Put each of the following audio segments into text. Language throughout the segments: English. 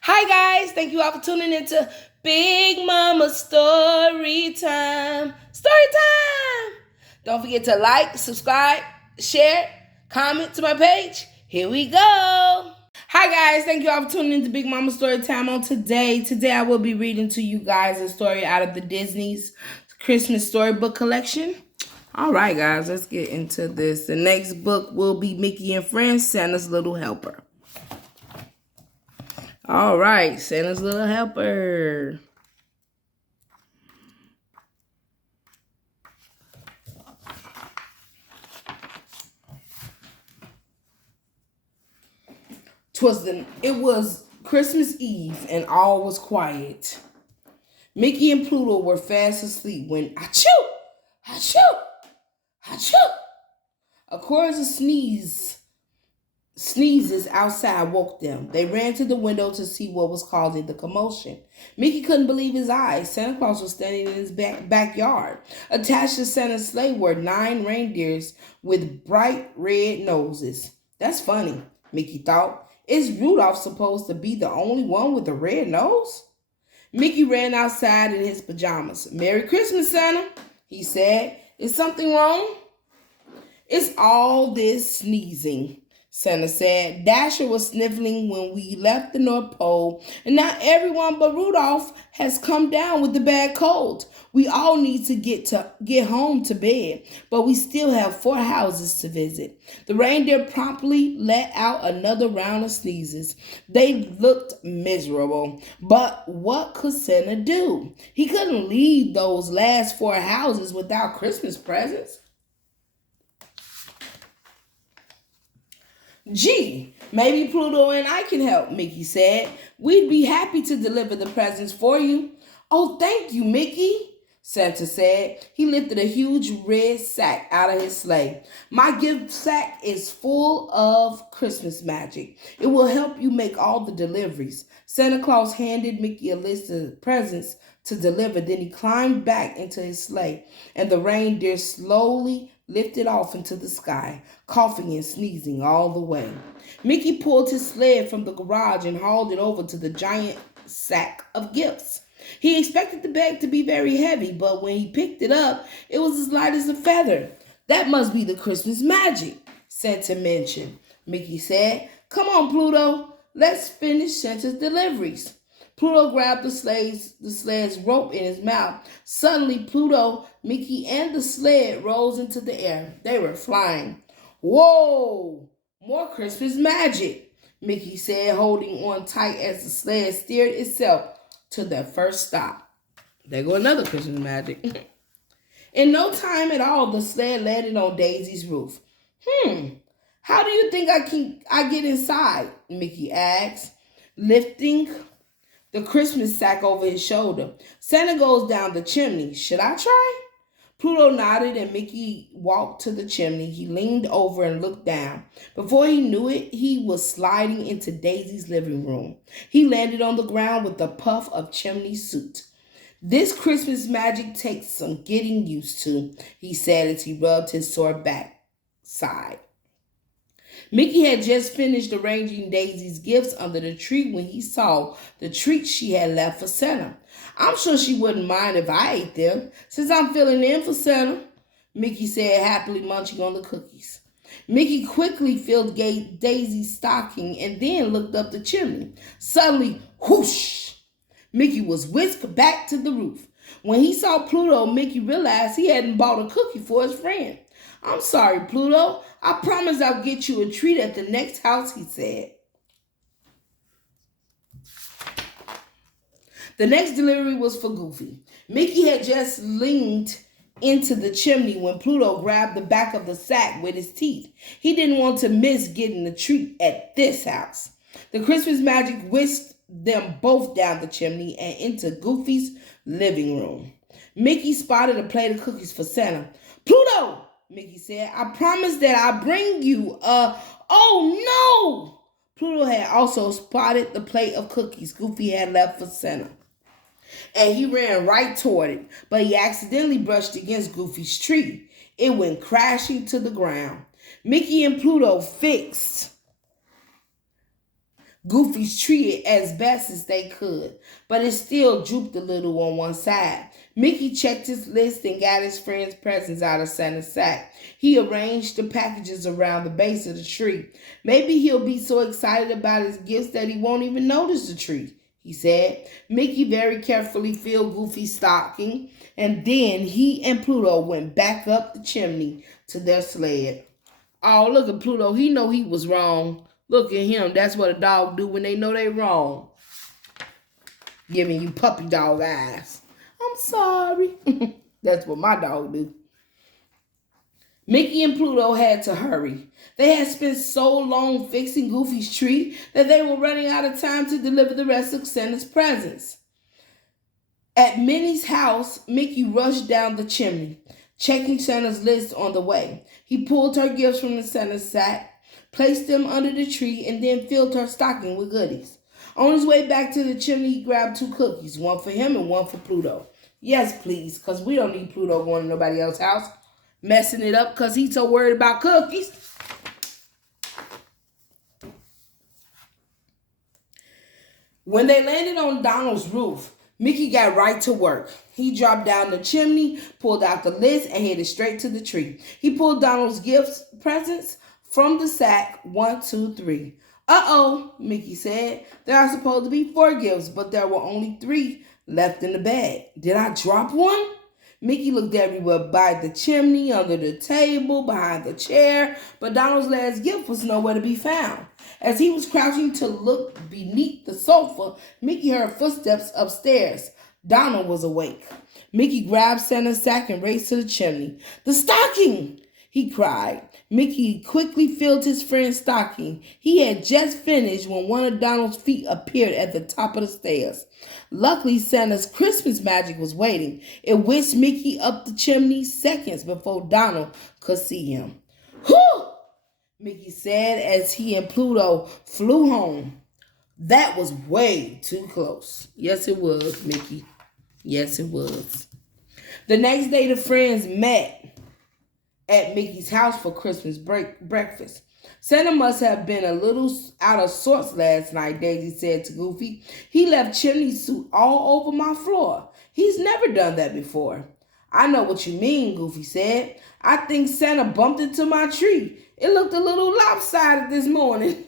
Hi guys, thank you all for tuning into Big Mama Story Time. Story Time! Don't forget to like, subscribe, share, comment to my page. Here we go. Hi guys, thank you all for tuning into Big Mama Story Time on today. Today I will be reading to you guys a story out of the Disney's Christmas Storybook collection. All right, guys, let's get into this. The next book will be Mickey and Friends, Santa's Little Helper. All right, Santa's Little Helper. It was Christmas Eve and all was quiet. Mickey and Pluto were fast asleep when achoo, achoo, achoo. A chorus of sneezes outside woke them. They ran to the window to see what was causing the commotion. Mickey couldn't believe his eyes. Santa Claus was standing in his backyard. Attached to Santa's sleigh were 9 reindeers with bright red noses. That's funny, Mickey thought. Is Rudolph supposed to be the only one with a red nose? Mickey ran outside in his pajamas. "Merry Christmas, Santa," he said. "Is something wrong?" "It's all this sneezing," Santa said. "Dasher was sniffling when we left the North Pole, and now everyone but Rudolph has come down with the bad cold. We all need to get home to bed, but we still have 4 houses to visit." The reindeer promptly let out another round of sneezes. They looked miserable, but what could Santa do? He couldn't leave those last 4 houses without Christmas presents. "Gee, maybe Pluto and I can help," Mickey said. "We'd be happy to deliver the presents for you." "Oh, thank you, Mickey," Santa said. He lifted a huge red sack out of his sleigh. "My gift sack is full of Christmas magic. It will help you make all the deliveries." Santa Claus handed Mickey a list of presents to deliver. Then he climbed back into his sleigh, and the reindeer slowly lifted off into the sky, coughing and sneezing all the way. Mickey pulled his sled from the garage and hauled it over to the giant sack of gifts. He expected the bag to be very heavy, but when he picked it up, it was as light as a feather. "That must be the Christmas magic," Santa mentioned. Mickey said, "Come on, Pluto, let's finish Santa's deliveries." Pluto grabbed the sled's rope in his mouth. Suddenly, Pluto, Mickey, and the sled rose into the air. They were flying. "Whoa! More Christmas magic," Mickey said, holding on tight as the sled steered itself to their first stop. There go another Christmas magic. In no time at all, the sled landed on Daisy's roof. How do you think I get inside?" Mickey asked, lifting the Christmas sack over his shoulder. "Santa goes down the chimney. Should I try?" Pluto nodded and Mickey walked to the chimney. He leaned over and looked down. Before he knew it, he was sliding into Daisy's living room. He landed on the ground with a puff of chimney soot. "This Christmas magic takes some getting used to," he said as he rubbed his sore backside. Mickey had just finished arranging Daisy's gifts under the tree when he saw the treats she had left for Santa. "I'm sure she wouldn't mind if I ate them, since I'm filling in for Santa," Mickey said, happily munching on the cookies. Mickey quickly filled Daisy's stocking and then looked up the chimney. Suddenly, whoosh! Mickey was whisked back to the roof. When he saw Pluto, Mickey realized he hadn't bought a cookie for his friend. "I'm sorry, Pluto. I promise I'll get you a treat at the next house," he said. The next delivery was for Goofy. Mickey had just leaned into the chimney when Pluto grabbed the back of the sack with his teeth. He didn't want to miss getting the treat at this house. The Christmas magic whisked them both down the chimney and into Goofy's living room. Mickey spotted a plate of cookies for Santa. "Pluto," Mickey said, "I promise that I'll bring you a..." "Oh, no!" Pluto had also spotted the plate of cookies Goofy had left for Santa, and he ran right toward it, but he accidentally brushed against Goofy's tree. It went crashing to the ground. Mickey and Pluto Goofy's treated as best as they could, but it still drooped a little on one side. Mickey checked his list and got his friend's presents out of Santa's sack. He arranged the packages around the base of the tree. Maybe he'll be so excited about his gifts that he won't even notice the tree, he said. Mickey very carefully filled Goofy's stocking, and then he and Pluto went back up the chimney to their sled. Oh, look at Pluto. He know he was wrong. Look at him. That's what a dog do when they know they wrong. Giving you puppy dog eyes. I'm sorry. That's what my dog do. Mickey and Pluto had to hurry. They had spent so long fixing Goofy's tree that they were running out of time to deliver the rest of Santa's presents. At Minnie's house, Mickey rushed down the chimney, checking Santa's list on the way. He pulled her gifts from the Santa's sack, placed them under the tree, and then filled her stocking with goodies. On his way back to the chimney, he grabbed 2 cookies, one for him and one for Pluto. Yes, please, because we don't need Pluto going to nobody else's house, messing it up because he's so worried about cookies. When they landed on Donald's roof, Mickey got right to work. He dropped down the chimney, pulled out the list, and headed straight to the tree. He pulled Donald's presents from the sack. 1, 2, 3. Uh-oh, Mickey said. There are supposed to be 4 gifts, but there were only 3 left in the bag. Did I drop one? Mickey looked everywhere, by the chimney, under the table, behind the chair, but Donald's last gift was nowhere to be found. As he was crouching to look beneath the sofa, Mickey heard footsteps upstairs. Donald was awake. Mickey grabbed Santa's sack and raced to the chimney. The stocking! He cried. Mickey quickly filled his friend's stocking. He had just finished when one of Donald's feet appeared at the top of the stairs. Luckily, Santa's Christmas magic was waiting. It whisked Mickey up the chimney seconds before Donald could see him. Whew! Mickey said as he and Pluto flew home. That was way too close. Yes, it was, Mickey. Yes, it was. The next day, the friends met at Mickey's house for Christmas breakfast. Santa must have been a little out of sorts last night, Daisy said to Goofy. He left chimney suit all over my floor. He's never done that before. I know what you mean, Goofy said. I think Santa bumped into my tree. It looked a little lopsided this morning.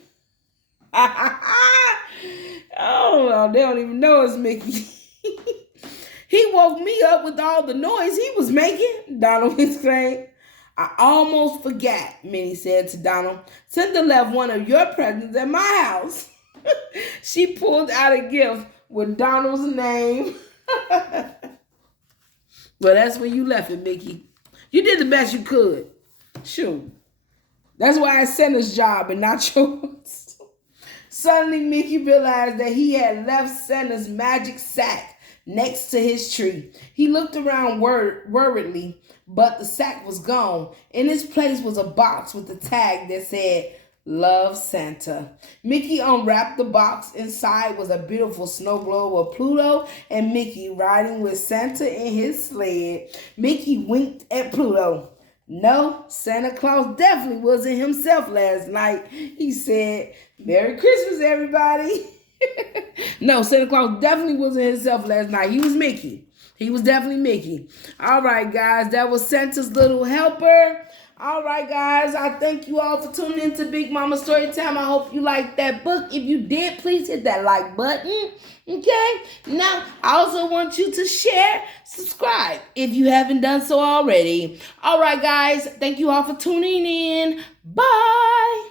Oh, they don't even know it's Mickey. He woke me up with all the noise he was making, Donald exclaimed. I almost forgot, Minnie said to Donald. Santa left one of your presents at my house. She pulled out a gift with Donald's name. Well, that's when you left it, Mickey. You did the best you could. Shoot. That's why it's Santa's job and not yours. Suddenly, Mickey realized that he had left Santa's magic sack next to his tree. He looked around worriedly, but the sack was gone. In its place was a box with a tag that said, Love Santa. Mickey unwrapped the box. Inside was a beautiful snow globe of Pluto and Mickey riding with Santa in his sled. Mickey winked at Pluto. No, Santa Claus definitely wasn't himself last night. He said, Merry Christmas, everybody. No, Santa Claus definitely wasn't himself last night. He was Mickey. He was definitely Mickey. All right, guys, that was Santa's Little Helper. All right, guys, I thank you all for tuning in to Big Mama Storytime. I hope you liked that book. If you did, please hit that like button. Okay? Now, I also want you to share, subscribe if you haven't done so already. All right, guys, thank you all for tuning in. Bye.